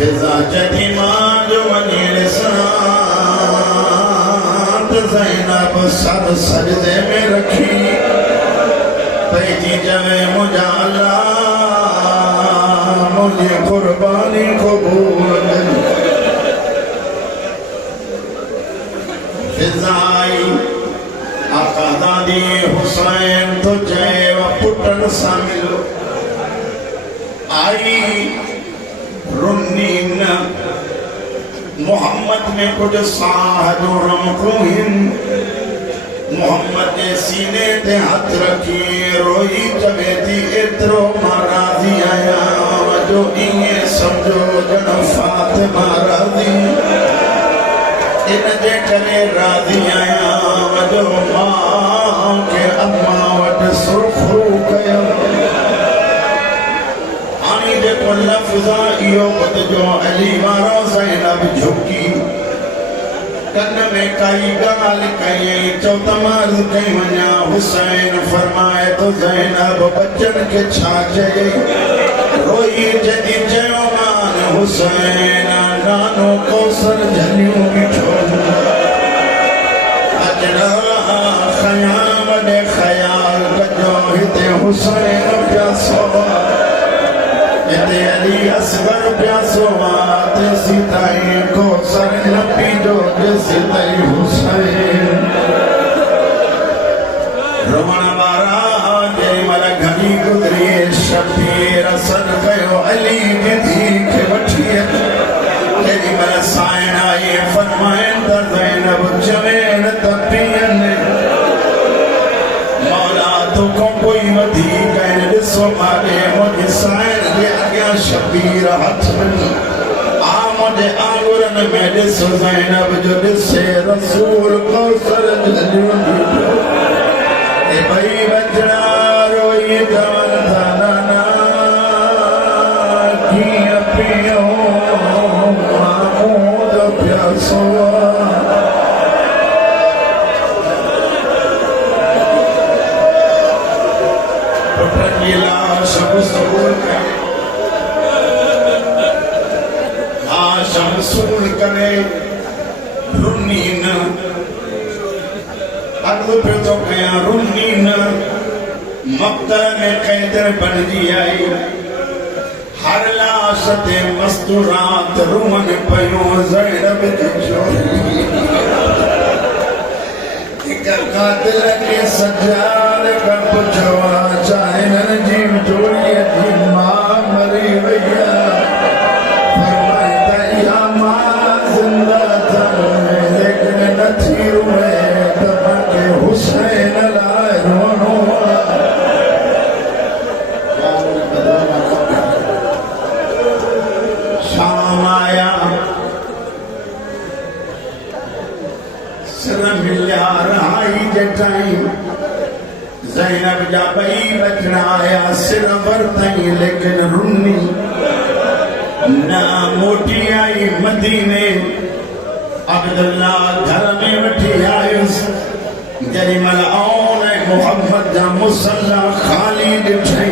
फिजा जदी मां जो वनीर साथ ज़ैनब सर सजदे में रखी पैजी जवे मुझा अल्लाह मुझे कुर्बानी कबूल फिजाई आका दादी हुसैन तो जय व पुटन शामिल आई रुन्नीन मोहम्मद में कुछ साहदो रमकुहिन मोहम्मद के सीने ते हाथ रखी रोई चवे थी एतरो माराजी आया जो इए समझो जन फातिमा राजी इन जे करे राजी आया जो मां के अम्मा वट सुरखरू कयो आनी जे को लफ्ज़ा इयो बद जो अली वारो ज़ैनब झुकी कन में काई गाल कई चौतमार कई वना हुसैन फरमाए तो ज़ैनब बच्चन के छा चई रोई जदी चयो मान हुसैन नानो कौसर झलियो बिठो अजरा खयाम दे ख्याल कजो हिते हुसैन प्यासो इते अली असगर प्यासो ते सीताई कौसर लपी जो सीताई हुसैन रमण बारा जय मल घनी गुजरी शबीर असर कयो अली दी के वठिए जय मल साइन आए फरमाए त ज़ैनब चवेन तपियन मौला तो को कोई वधी कह दिसो मारे मुझे साइन के आगे शबीर हाथ में आ मुझे आंगुरन में दिसो ज़ैनब जो दिसे रसूल कौसर जलियो ए भाई बचना रोई जवन थाना की पियो मामूद प्यासो पटनीला सब सूल सूल करे रुन्नीन अगलो पे तो कया रुन्नीन मक्ता में कैदर बन जी आई हर लाश ते मस्तूरात रुवन पयो ज़ैनब जोड़ी एक कातिल के सजाद का पुछवा चाहन जी जोड़ी थी मां मरी भैया हुसैन लाए रोनो शाम आया सिर मिलिया रहाई जे टाइम ज़ैनब जा बई बचना आया सिर वरतई लेकिन रुन्नी ना मोटी आई मदीने अब्दुल्ला घर में वठी आयुस जरी मल औन मोहम्मद जा मुसल्ला खाली ॾिठई